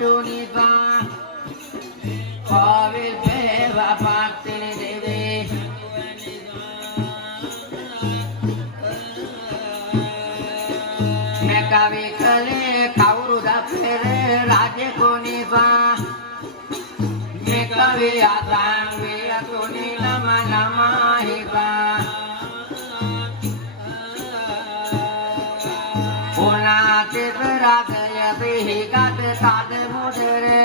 Runita Kavil Beva Paktini Devi Mekavi Kale Kauruda Pere Raje Kunisa Mekavi Atang Viyatuni Nama Nama Hita Unati Radayati Hikate Tade Mudere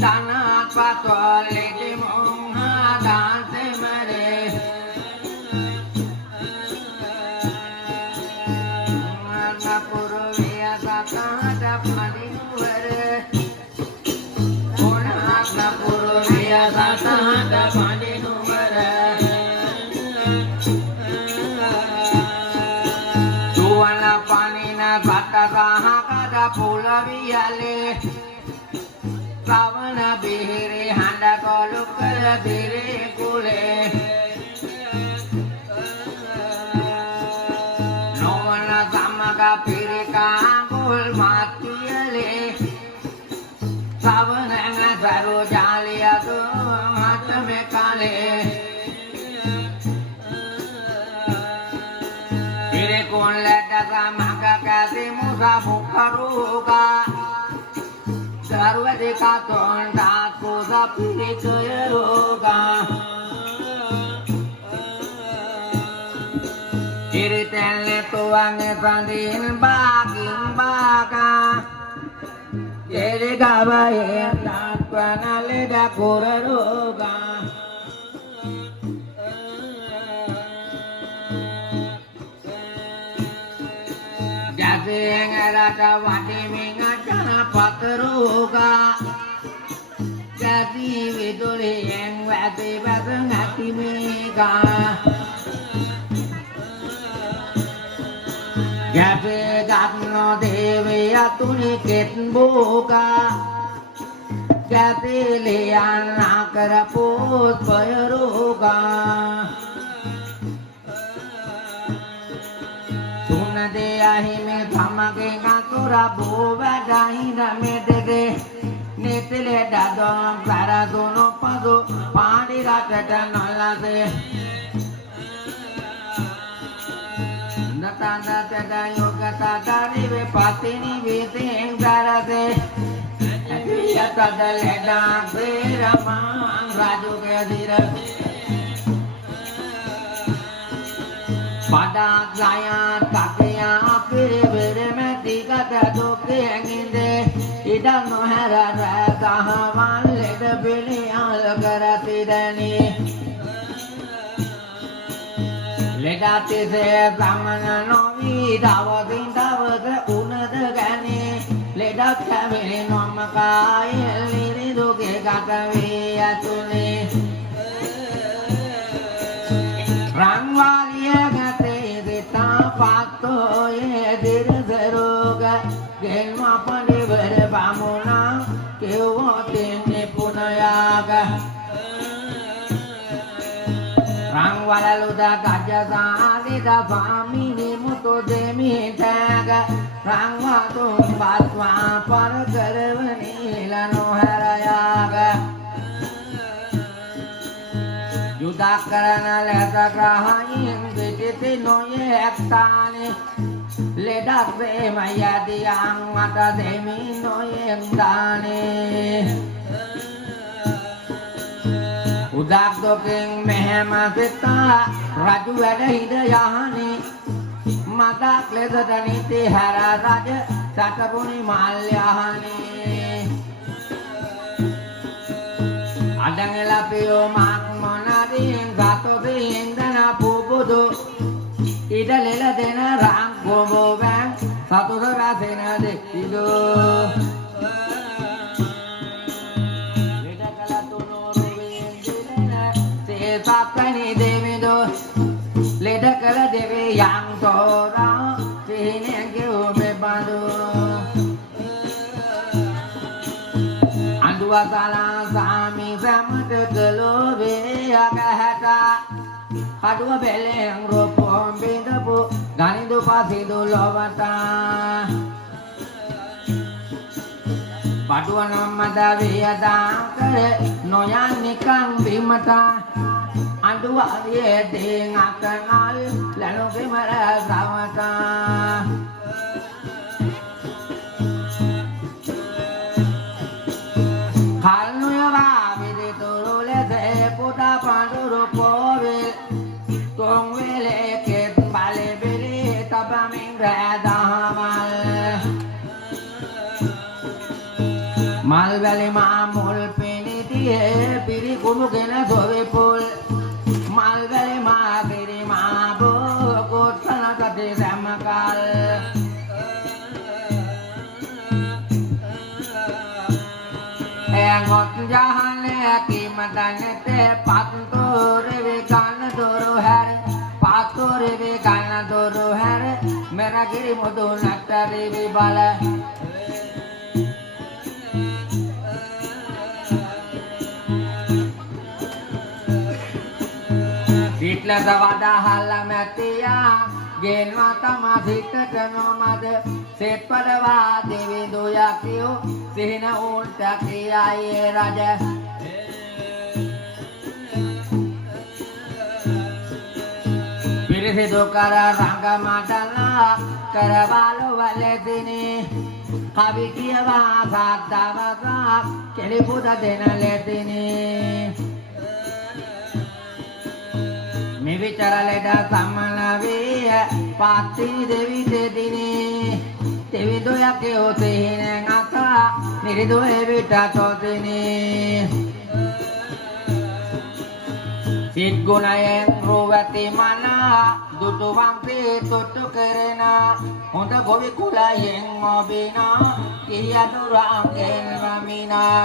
Danat Patoli Di Mungha Dante Mere Napuru Viyasata Dapadi Nuvere Unat Napuru Viyasata Dapadi Nuvere Tuana Panina Bata Kahakada Pula Viyale Savana Bihiri Handa Kolukala Biri Kule Novana Samaka Pirika Angul Matiyale Savana Nasaru Jaliyatu Hatame Kale Pirikun Leda Samaka Kasi Musa Mukharuka Sarvadi Katon Dakusa Pirikayaruga Kiritele Tuange Sandin Bagin Baga Yeri Gavaye Tatwana Leda Kuraruga Jasing Rata Vati Mingatana Pataruga Jati Viduli Yang Vati Vatangati Mega Jati Gatno Devi Atuni Ketbuka Jati Lian Nakaraput Payaruga Tunade Ahime Thamake Katura Bova Dahina Medede Netile Dadon Klaraduno Padu Padi Ratata Nalade Natanda Tada Yogata Darive Patini Viting Darade Yatada Leda Virama Raju Gadira Pada Jaya Kakya Piri Vire Metika Taduki Anginde Ida Nohara Ragahavan Leda Bili Alagarati Dani Leda Tise Brahmana Novi Davadin Davada Unada Gani Leda Kavili Nomakai Liri Duke Kakavi Atuni Rangwaliya Gate Dita Pato Ye Dirzaruga Gelma Pani Vere Bamuna Kevote Nipunayaga Rangwala Luda Gajaza Adida Famini Muto Demi Taga Rangwatum Batwa Paragaravani Lano Harayaga Yudakarana Leda Grahayin Viditi Noye Ektani Leda Prema Yadiyang Mata Demi Noye Ekdani Udak Doking Mehema Sita Raju Ada Hidayahani Madak Leda Daniti Hara Raja Satapuni Malyahani Adangela Pio Mak Monadi Gato Bindana Pupudu Ida Lela Dena Rang Bobo Bang Satu Rasena De Ido Leda Kala Tuno Rubin Dilena Se Sapani Devido Leda Kala Devi Yang Tora Sini Angke Ume Bandu Andua Sala Sami Samata Gelo Vya Kahata Kadua Beleng Rupom Bindapu Ganidu Pasidu Lovata බඩුව නම් මද වේදා කර නොයන් නිකං බිමට අඬුව අරියේ දෙන් අකනල් ලනුගේ මර සවත කල්නුයවා විදිතුරු ලෙස පුට පඳුරු පොවිල් තොන් වෙලේ කෙත් බලේ බිලි තබමින් රැදහමල් මල් වැලි මා මුල් පිනිතියේ පිරි කුණුගෙන සොවිපුල් මල් වැලි මා පිරි මා බෝ කොත්තන කටේ සැමකල් එංගොත් ජහනේ කීමතනතේ පත්තුරේ වේකන දොරු හැර පත්තුරේ වේකන දොරු හැර මෙරගිරි මුදු නටරි විබල සිටලද වදහල්ල මැතියා ගෙන්වා තමා සිටට නොමද සෙත්පඩවා දෙවිඳු යකියෝ සිහින උන්ට කියයි රජ පිරිසිදු කර රංගමඩලා කරවලු වලදිනේ කවි කියවා සාද්දවසා කෙලිපුද දෙන ලෙදිනේ මිවිචර ලෙඩ සම්මන වේ පාත්ති දෙවි දෙදිනේ දෙවිදු යකෝ තේන අත නිරිදු එවිට තොදිනේ සිත් ගුණයෙන් රෝවති මන දුටු වම්පේ තොට්ටු කරන හොඳ ගොවි කුලයෙන් ඔබිනා කියදුරාගෙන් වමිනා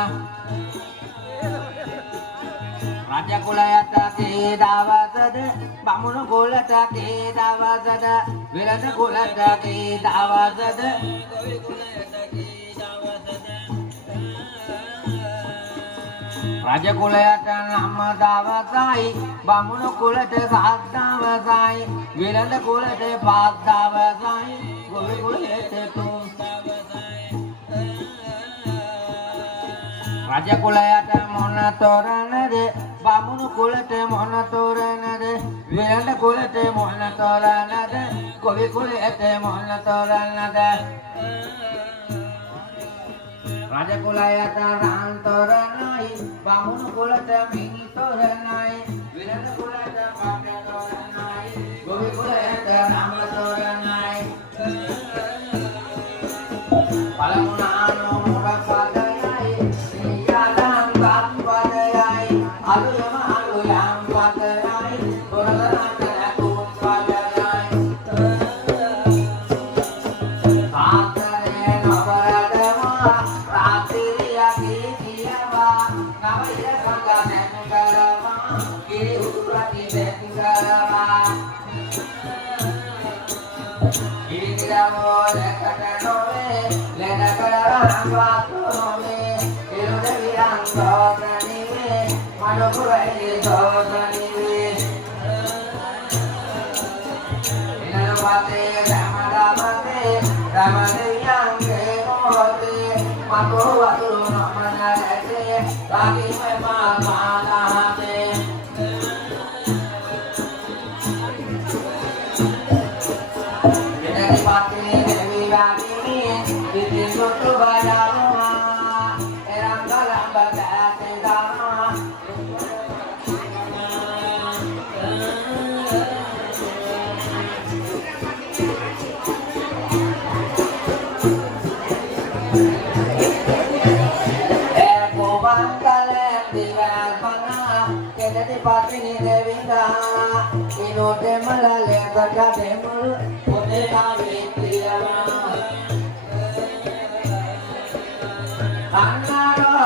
රජ කුලයට කී දවසද බමුණු කුලට කී දවසද විරද කුලට කී දවසද ගොවි කුලයට කී දවසද රජ කුලයට නම් දවසයි බමුණු කුලට සත් දවසයි විරද කුලට පස් දවසයි ගොවි කුලයට තුන් දවසයි රජ කුලයට මොන තොරණද බමුණු කුලට මොන තොරණද විරද කුලට මොන තොරණද ගොවි කුලයට මොන තොරණද රජ කුලයට රන් තොරණයි බමුණු කුලට මිනි තොරණයි විරද කුලට පට තොරණයි ගොවි කුලයට රම්බ තොරණයි පළමුනානෝ මුර පදයයි සියාදම් ගත් පදයයි අලුයම අලුයම් පදයයි තොරණට නැතුම් පදයයි කාතරේ නවරදවා රාත්‍රිය කීකියවා නවය සංගමෙන් කරවා කිරි උරති දෙත් කරවා කිරිගමෝ ලකට නොවේ ලෙඩ කරන් වාතු නොවේ ඉරුද විරන් සෝතනිවේ මඩපුරයි සෝතනිවේ ඉනන වාතේ රමදමතේ රමදෙයන්ගේ මොහොතේ මතෝ වතුරු නමන ඇතේ රාගිමය මානාතේ ඉනනි පාතේ දෙවි වාගිනේ ඉතින් සොතු බයනවා එරංගලම්බ ගාතේ දානවා Patini Devinda, Ino Demala, Lega Demul, Pune Navi,